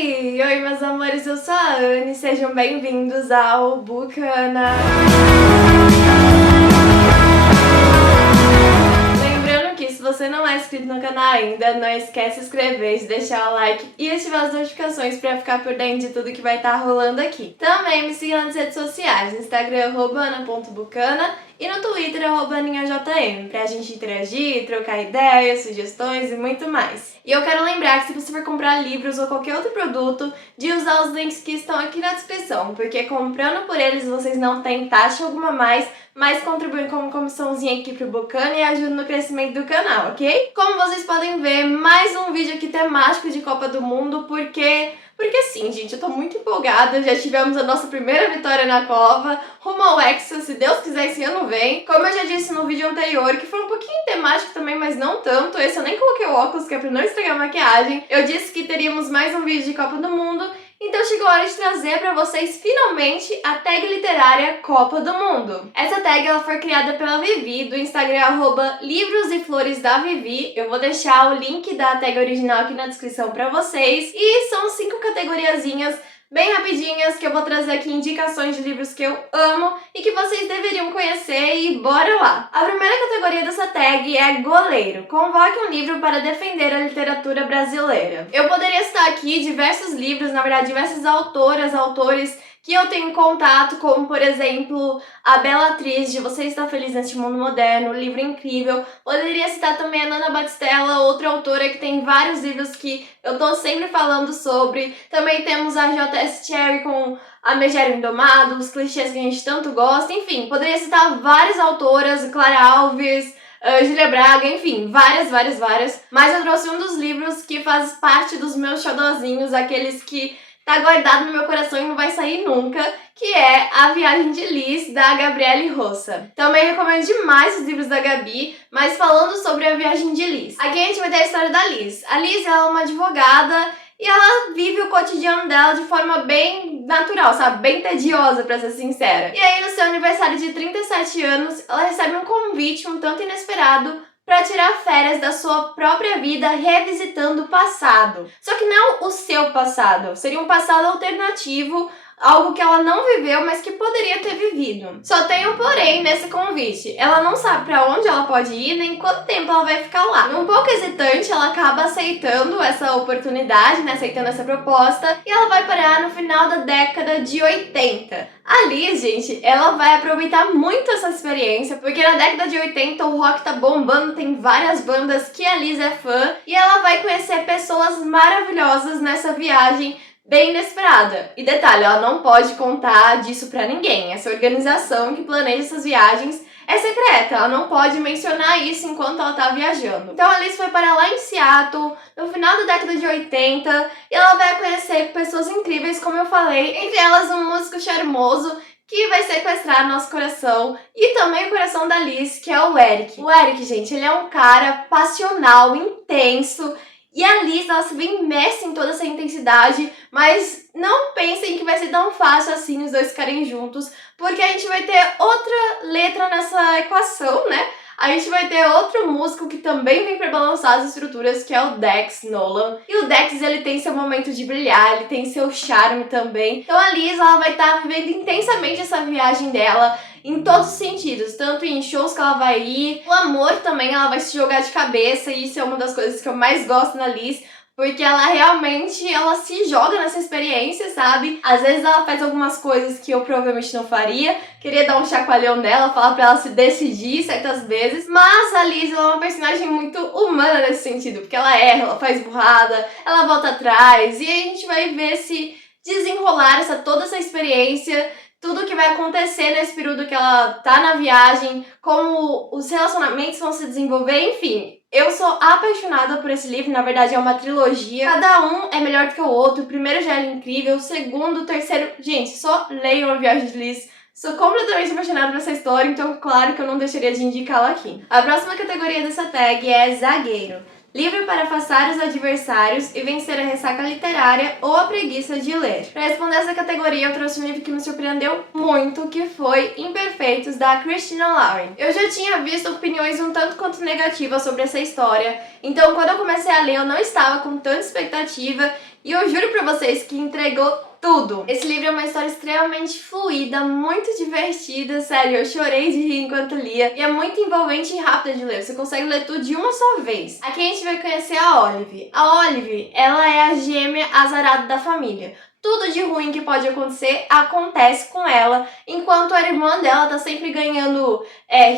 Oi, meus amores, eu sou a Anne, sejam bem-vindos ao Bucana. Lembrando que se você não é inscrito no canal ainda, não esquece de se inscrever, de deixar o like e ativar as notificações pra ficar por dentro de tudo que vai estar rolando aqui. Também me siga nas redes sociais, no Instagram @ana.bucana e no Twitter @aninhajm, pra gente interagir, trocar ideias, sugestões e muito mais. E eu quero lembrar que se você for comprar livros ou qualquer outro produto, de usar os links que estão aqui na descrição, porque comprando por eles vocês não têm taxa alguma mais, mas contribuem com uma comissãozinha aqui pro Bucana e ajudam no crescimento do canal, ok? Como vocês podem ver, mais um vídeo aqui temático de Copa do Mundo, porque sim, gente, eu tô muito empolgada, já tivemos a nossa primeira vitória na Copa, rumo ao Hexa, se Deus quiser esse ano vem. Como eu já disse no vídeo anterior, que foi um pouquinho temático também, mas não tanto, esse eu nem coloquei o óculos, que é pra não estragar a maquiagem. Eu disse que teríamos mais um vídeo de Copa do Mundo, então chegou a hora de trazer pra vocês, finalmente, a tag literária Copa do Mundo. Essa tag ela foi criada pela Vivi, do Instagram @livrosefloresdavivi. Eu vou deixar o link da tag original aqui na descrição pra vocês. E são 5 categoriazinhas bem rapidinhas que eu vou trazer aqui indicações de livros que eu amo e que vocês deveriam conhecer e bora lá! A primeira categoria dessa tag é Goleiro. Convoque um livro para defender a literatura brasileira. Eu poderia citar aqui diversos livros, na verdade diversas autoras, autores que eu tenho contato, como por exemplo A Bela Atriz de Você Está Feliz Neste Mundo Moderno, um livro incrível. Poderia citar também a Nana Batistella, outra autora que tem vários livros que eu tô sempre falando sobre. Também temos a J.S. Cherryh com A Megera Indomado, os clichês que a gente tanto gosta. Enfim, poderia citar várias autoras, Clara Alves, Júlia Braga, enfim, várias. Mas eu trouxe um dos livros que faz parte dos meus xodózinhos, aqueles que tá guardado no meu coração e não vai sair nunca, que é A Viagem de Liz, da Gabriele Roça. Também recomendo demais os livros da Gabi, mas falando sobre A Viagem de Liz. Aqui a gente vai ter a história da Liz. A Liz ela é uma advogada e ela vive o cotidiano dela de forma bem natural, sabe? Bem tediosa, pra ser sincera. E aí, no seu aniversário de 37 anos, ela recebe um convite um tanto inesperado para tirar férias da sua própria vida revisitando o passado. Só que não o seu passado, seria um passado alternativo, algo que ela não viveu, mas que poderia ter vivido. Só tem um porém nesse convite. Ela não sabe para onde ela pode ir, nem quanto tempo ela vai ficar lá. Um pouco hesitante, ela acaba aceitando essa oportunidade, né, aceitando essa proposta, e ela vai parar no final da década de 80. A Liz, gente, ela vai aproveitar muito essa experiência, porque na década de 80 o rock tá bombando, tem várias bandas que a Liz é fã, e ela vai conhecer pessoas maravilhosas nessa viagem bem inesperada. E detalhe, ela não pode contar disso pra ninguém. Essa organização que planeja essas viagens é secreta, ela não pode mencionar isso enquanto ela tá viajando. Então a Liz foi para lá em Seattle, no final da década de 80, e ela vai conhecer pessoas incríveis, como eu falei, entre elas um músico charmoso que vai sequestrar nosso coração e também o coração da Liz, que é o Eric. O Eric, gente, ele é um cara passional, intenso, e a Liz, ela se vê imersa em toda essa intensidade, mas não pensem que vai ser tão fácil assim os dois ficarem juntos, porque a gente vai ter outra letra nessa equação, né? A gente vai ter outro músico que também vem pra balançar as estruturas, que é o Dax Nolan. E o Dax, ele tem seu momento de brilhar, ele tem seu charme também. Então a Liz, ela vai estar vivendo intensamente essa viagem dela, em todos os sentidos, tanto em shows que ela vai ir, o amor também, ela vai se jogar de cabeça, e isso é uma das coisas que eu mais gosto na Liz, porque ela realmente, ela se joga nessa experiência, sabe? Às vezes ela faz algumas coisas que eu provavelmente não faria, queria dar um chacoalhão nela, falar pra ela se decidir certas vezes, mas a Liz, ela é uma personagem muito humana nesse sentido, porque ela erra, ela faz burrada, ela volta atrás, e a gente vai ver se desenrolar toda essa experiência, tudo que vai acontecer nesse período que ela tá na viagem, como os relacionamentos vão se desenvolver, enfim. Eu sou apaixonada por esse livro, na verdade é uma trilogia, cada um é melhor do que o outro, o primeiro já é incrível, o segundo, o terceiro... Gente, só leiam A Viagem de Liz. Sou completamente apaixonada por essa história, então claro que eu não deixaria de indicá-la aqui. A próxima categoria dessa tag é Zagueiro. Livro para afastar os adversários e vencer a ressaca literária ou a preguiça de ler. Para responder essa categoria, eu trouxe um livro que me surpreendeu muito, que foi Imperfeitos, da Christina Lauren. Eu já tinha visto opiniões um tanto quanto negativas sobre essa história, então quando eu comecei a ler eu não estava com tanta expectativa e eu juro pra vocês que entregou tudo. Esse livro é uma história extremamente fluida, muito divertida, sério, eu chorei de rir enquanto lia, e é muito envolvente e rápida de ler, você consegue ler tudo de uma só vez. Aqui a gente vai conhecer a Olive. A Olive, ela é a gêmea azarada da família. Tudo de ruim que pode acontecer, acontece com ela, enquanto a irmã dela tá sempre ganhando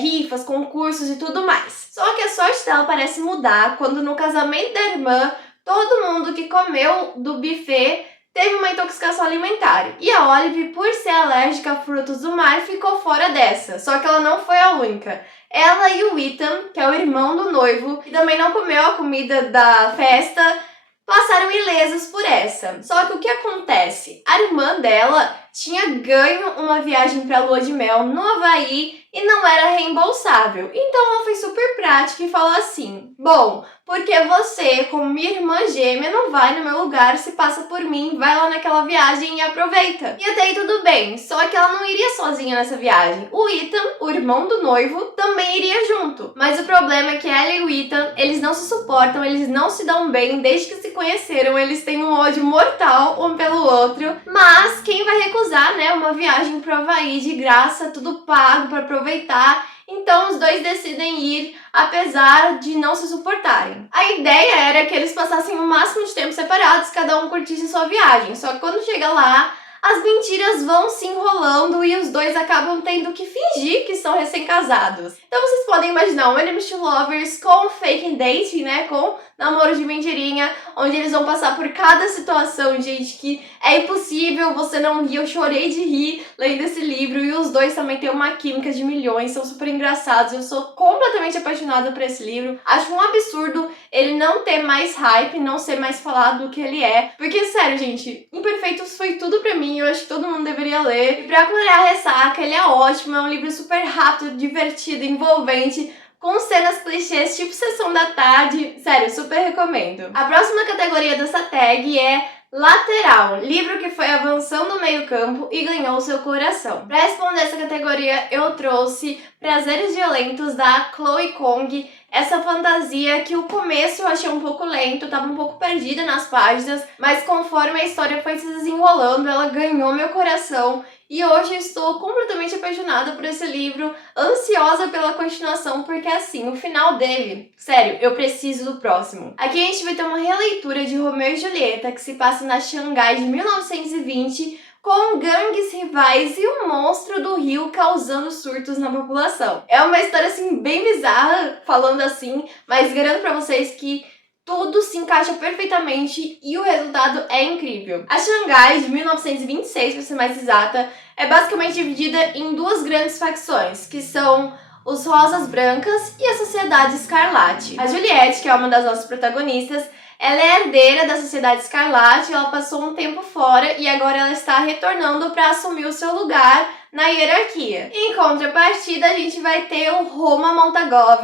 rifas, concursos e tudo mais. Só que a sorte dela parece mudar quando no casamento da irmã, todo mundo que comeu do buffet teve uma intoxicação alimentar. E a Olive, por ser alérgica a frutos do mar, ficou fora dessa. Só que ela não foi a única. Ela e o Ethan, que é o irmão do noivo, que também não comeu a comida da festa, passaram ilesos por essa. Só que o que acontece? A irmã dela tinha ganho uma viagem para a lua de mel no Havaí e não era reembolsável. Então ela foi super prática e falou assim: bom, porque você, como minha irmã gêmea, não vai no meu lugar, se passa por mim, vai lá naquela viagem e aproveita. E até aí tudo bem, só que ela não iria sozinha nessa viagem. O Ethan, o irmão do noivo, também iria junto. Mas o problema é que ela e o Ethan, eles não se suportam, eles não se dão bem, desde que se conheceram, eles têm um ódio mortal um pelo outro. Mas quem vai recusar, né, uma viagem pro Havaí de graça, tudo pago para aproveitar? Então os dois decidem ir, apesar de não se suportarem. A ideia era que eles passassem o máximo de tempo separados, cada um curtisse sua viagem. Só que quando chega lá, as mentiras vão se enrolando e os dois acabam tendo que fingir que são recém-casados. Então vocês podem imaginar um Enemies to Lovers com fake dating, né, com namoro de mentirinha, onde eles vão passar por cada situação, gente, que é impossível você não rir. Eu chorei de rir lendo esse livro e os dois também têm uma química de milhões, são super engraçados. Eu sou completamente apaixonada por esse livro. Acho um absurdo ele não ter mais hype, não ser mais falado do que ele é, porque, sério, gente, Imperfeitos foi tudo pra mim, eu acho que todo mundo deveria ler. E pra curar a ressaca, ele é ótimo, é um livro super rápido, divertido, envolvente, com cenas clichês tipo Sessão da Tarde. Sério, super recomendo. A próxima categoria dessa tag é Lateral, livro que foi avançando no meio campo e ganhou seu coração. Para responder essa categoria, eu trouxe Prazeres Violentos, da Chloe Kong. Essa fantasia que o começo eu achei um pouco lento, tava um pouco perdida nas páginas, mas conforme a história foi se desenrolando, ela ganhou meu coração. E hoje eu estou completamente apaixonada por esse livro, ansiosa pela continuação, porque assim, o final dele, sério, eu preciso do próximo. Aqui a gente vai ter uma releitura de Romeu e Julieta, que se passa na Xangai de 1920, com gangues rivais e um monstro do rio causando surtos na população. É uma história assim bem bizarra, falando assim, mas garanto pra vocês que tudo se encaixa perfeitamente e o resultado é incrível. A Xangai, de 1926, para ser mais exata, é basicamente dividida em duas grandes facções, que são os Rosas Brancas e a Sociedade Escarlate. A Juliette, que é uma das nossas protagonistas, ela é herdeira da Sociedade Escarlate, ela passou um tempo fora e agora ela está retornando para assumir o seu lugar na hierarquia. Em contrapartida, a gente vai ter o Roma Montagov,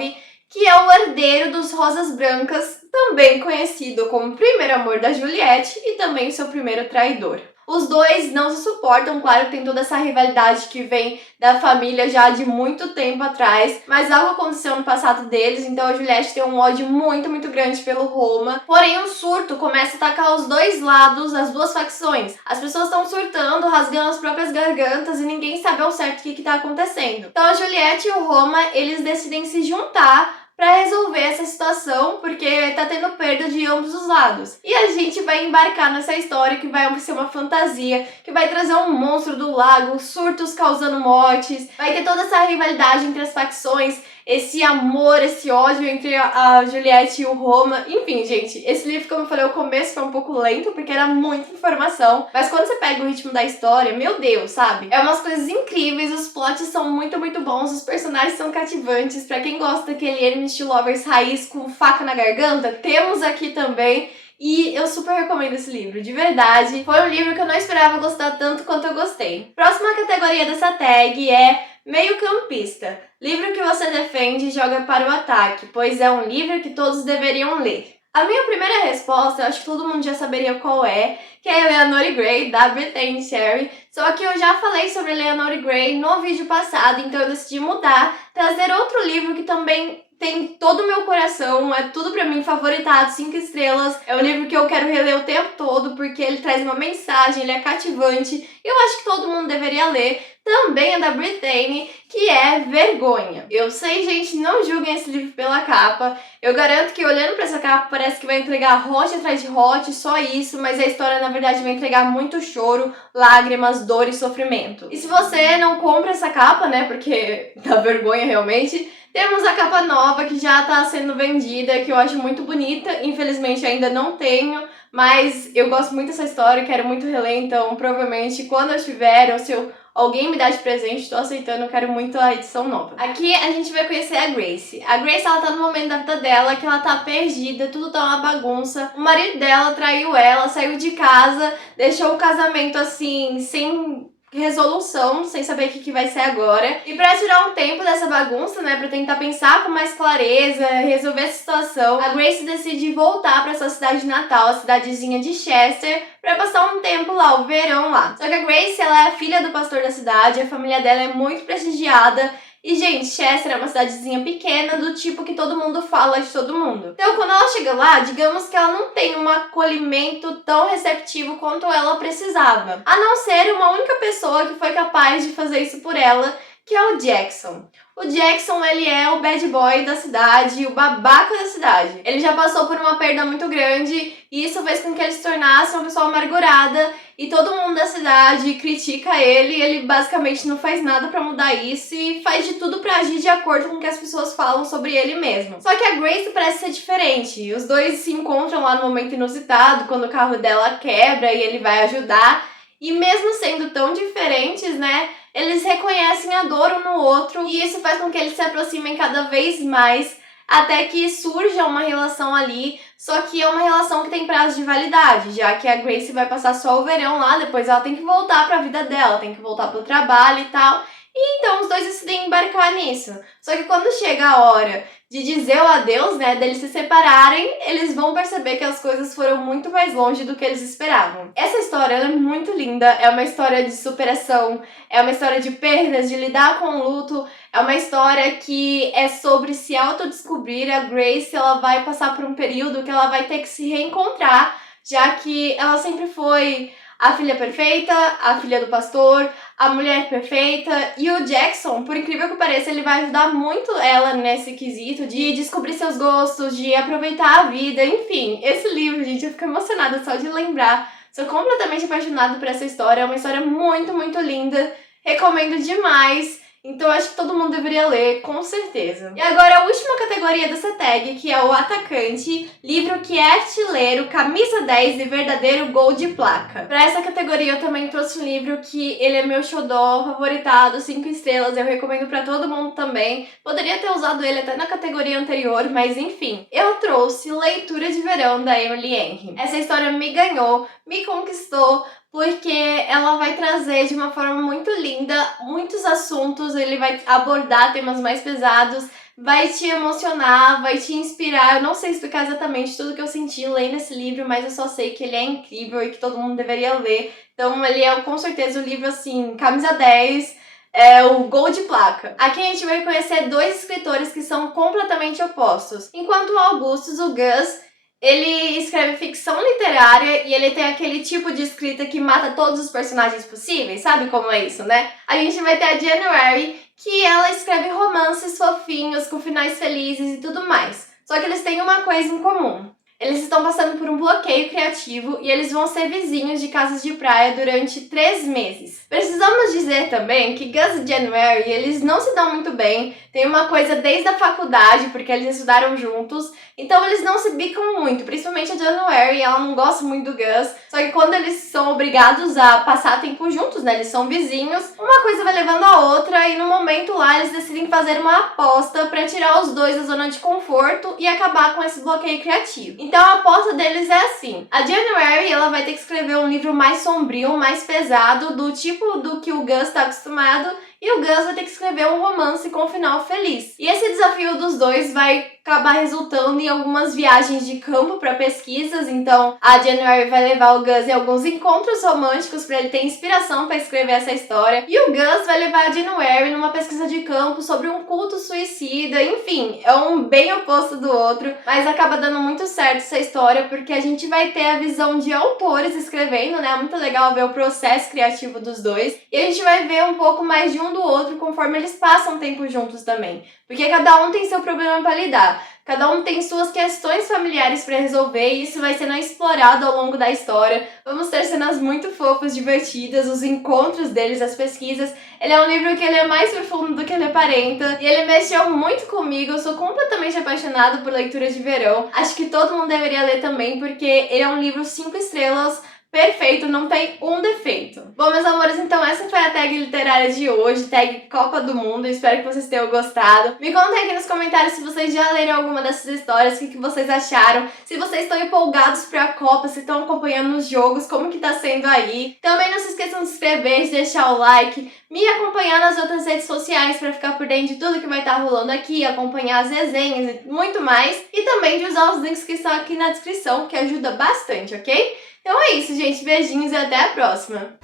que é o herdeiro dos Rosas Brancas, também conhecido como o primeiro amor da Juliette e também seu primeiro traidor. Os dois não se suportam, claro que tem toda essa rivalidade que vem da família já de muito tempo atrás, mas algo aconteceu no passado deles, então a Juliette tem um ódio muito, muito grande pelo Roma. Porém, um surto começa a atacar os dois lados, as duas facções. As pessoas estão surtando, rasgando as próprias gargantas e ninguém sabe ao certo o que está acontecendo. Então a Juliette e o Roma, eles decidem se juntar para resolver essa situação, porque tá tendo perda de ambos os lados. E a gente vai embarcar nessa história que vai ser uma fantasia, que vai trazer um monstro do lago, surtos causando mortes, vai ter toda essa rivalidade entre as facções, esse amor, esse ódio entre a Juliette e o Roma. Enfim, gente, esse livro, como eu falei, o começo foi um pouco lento, porque era muita informação, mas quando você pega o ritmo da história, meu Deus, sabe? É umas coisas incríveis, os plots são muito, muito bons, os personagens são cativantes. Pra quem gosta daquele Enemies to Lovers raiz com faca na garganta, temos aqui também. e eu super recomendo esse livro, de verdade. Foi um livro que eu não esperava gostar tanto quanto eu gostei. Próxima categoria dessa tag é meio-campista. Livro que você defende e joga para o ataque, pois é um livro que todos deveriam ler. A minha primeira resposta, eu acho que todo mundo já saberia qual é, que é Eleanor Gray, da Brittany Sherry. Só que eu já falei sobre Eleanor Gray no vídeo passado, então eu decidi mudar, trazer outro livro que também tem todo o meu coração, é tudo pra mim, favoritado, 5 estrelas. É um livro que eu quero reler o tempo todo, porque ele traz uma mensagem, ele é cativante, e eu acho que todo mundo deveria ler. Também é da Brittany, que é Vergonha. Eu sei, gente, não julguem esse livro pela capa. Eu garanto que olhando pra essa capa parece que vai entregar hot atrás de hot, só isso, mas a história na verdade vai entregar muito choro, lágrimas, dor e sofrimento. E se você não compra essa capa, né, porque dá vergonha realmente, temos a capa nova que já tá sendo vendida, que eu acho muito bonita. Infelizmente ainda não tenho, mas eu gosto muito dessa história, quero muito reler, então provavelmente quando eu tiver, ou se alguém me dá de presente, tô aceitando, eu quero muito a edição nova. Aqui a gente vai conhecer a Grace. A Grace, ela tá no momento da vida dela que ela tá perdida, tudo tá uma bagunça. O marido dela traiu ela, saiu de casa, deixou o casamento assim, sem resolução, sem saber o que vai ser agora. E pra tirar um tempo dessa bagunça, né, pra tentar pensar com mais clareza, resolver essa situação, a Grace decide voltar pra sua cidade natal, a cidadezinha de Chester, pra passar um tempo lá, o verão lá. Só que a Grace, ela é a filha do pastor da cidade, a família dela é muito prestigiada, e, gente, Chester é uma cidadezinha pequena, do tipo que todo mundo fala de todo mundo. Então, quando ela chega lá, digamos que ela não tem um acolhimento tão receptivo quanto ela precisava. A não ser uma única pessoa que foi capaz de fazer isso por ela, que é o Jackson. O Jackson, ele é o bad boy da cidade, o babaca da cidade. Ele já passou por uma perda muito grande e isso fez com que ele se tornasse uma pessoa amargurada e todo mundo da cidade critica ele e ele basicamente não faz nada pra mudar isso e faz de tudo pra agir de acordo com o que as pessoas falam sobre ele mesmo. Só que a Grace parece ser diferente. Os dois se encontram lá no momento inusitado, quando o carro dela quebra e ele vai ajudar. E mesmo sendo tão diferentes, né, eles reconhecem a dor um no outro e isso faz com que eles se aproximem cada vez mais até que surja uma relação ali, só que é uma relação que tem prazo de validade, já que a Grace vai passar só o verão lá, depois ela tem que voltar pra vida dela, tem que voltar pro trabalho e tal, e então os dois decidem embarcar nisso. Só que quando chega a hora de dizer o adeus, né, deles se separarem, eles vão perceber que as coisas foram muito mais longe do que eles esperavam. Essa história ela é muito linda, é uma história de superação, é uma história de perdas, de lidar com o luto, é uma história que é sobre se autodescobrir. A Grace, ela vai passar por um período que ela vai ter que se reencontrar, já que ela sempre foi a filha perfeita, a filha do pastor, a mulher perfeita, e o Jackson, por incrível que pareça, ele vai ajudar muito ela nesse quesito de descobrir seus gostos, de aproveitar a vida, enfim. Esse livro, gente, eu fico emocionada só de lembrar. Sou completamente apaixonada por essa história, é uma história muito, muito linda, recomendo demais. Então acho que todo mundo deveria ler, com certeza. E agora a última categoria dessa tag, que é o atacante, livro que é artilheiro, camisa 10 e verdadeiro gol de placa. Pra essa categoria eu também trouxe um livro que ele é meu xodó, favoritado, 5 estrelas, eu recomendo pra todo mundo também. Poderia ter usado ele até na categoria anterior, mas enfim. Eu trouxe Leitura de Verão, da Emily Henry. Essa história me ganhou, me conquistou, porque ela vai trazer de uma forma muito linda muitos assuntos, ele vai abordar temas mais pesados, vai te emocionar, vai te inspirar. Eu não sei explicar exatamente tudo que eu senti lendo esse livro, mas eu só sei que ele é incrível e que todo mundo deveria ler. Então ele é com certeza o livro assim, camisa 10, é o gol de placa. Aqui a gente vai conhecer dois escritores que são completamente opostos. Enquanto o Augustus, o Gus, ele escreve ficção literária e ele tem aquele tipo de escrita que mata todos os personagens possíveis, sabe como é isso, né? A gente vai ter a January, que ela escreve romances fofinhos, com finais felizes e tudo mais. Só que eles têm uma coisa em comum. Eles estão passando por um bloqueio criativo e eles vão ser vizinhos de casas de praia durante 3 meses. Precisamos dizer também que Gus e January, eles não se dão muito bem, tem uma coisa desde a faculdade, porque eles estudaram juntos, então eles não se bicam muito, principalmente a January, ela não gosta muito do Gus, só que quando eles são obrigados a passar tempo juntos, né, eles são vizinhos, uma coisa vai levando a outra e no momento lá eles decidem fazer uma aposta pra tirar os dois da zona de conforto e acabar com esse bloqueio criativo. Então a aposta deles é assim: a January ela vai ter que escrever um livro mais sombrio, mais pesado, do tipo do que o Gus está acostumado, e o Gus vai ter que escrever um romance com um final feliz. E esse desafio dos dois vai acabar resultando em algumas viagens de campo para pesquisas. Então a January vai levar o Gus em alguns encontros românticos para ele ter inspiração para escrever essa história, e o Gus vai levar a January numa pesquisa de campo sobre um culto suicida. Enfim, é um bem oposto do outro, mas acaba dando muito certo essa história porque a gente vai ter a visão de autores escrevendo, né? É muito legal ver o processo criativo dos dois, e a gente vai ver um pouco mais de um do outro conforme eles passam tempo juntos também, porque cada um tem seu problema para lidar. Cada um tem suas questões familiares para resolver, e isso vai sendo explorado ao longo da história. Vamos ter cenas muito fofas, divertidas, os encontros deles, as pesquisas. Ele é um livro que ele é mais profundo do que ele aparenta, e ele mexeu muito comigo. Eu sou completamente apaixonada por leitura de verão. Acho que todo mundo deveria ler também, porque ele é um livro 5 estrelas, perfeito, não tem um defeito. Bom, meus amores, então essa foi a tag literária de hoje, tag Copa do Mundo. Espero que vocês tenham gostado. Me contem aqui nos comentários se vocês já leram alguma dessas histórias, o que vocês acharam, se vocês estão empolgados pra Copa, se estão acompanhando os jogos, como que tá sendo aí. Também não se esqueçam de se inscrever, de deixar o like, me acompanhar nas outras redes sociais pra ficar por dentro de tudo que vai estar rolando aqui, acompanhar as resenhas e muito mais. E também de usar os links que estão aqui na descrição, que ajuda bastante, ok? Então é isso, gente. Beijinhos e até a próxima!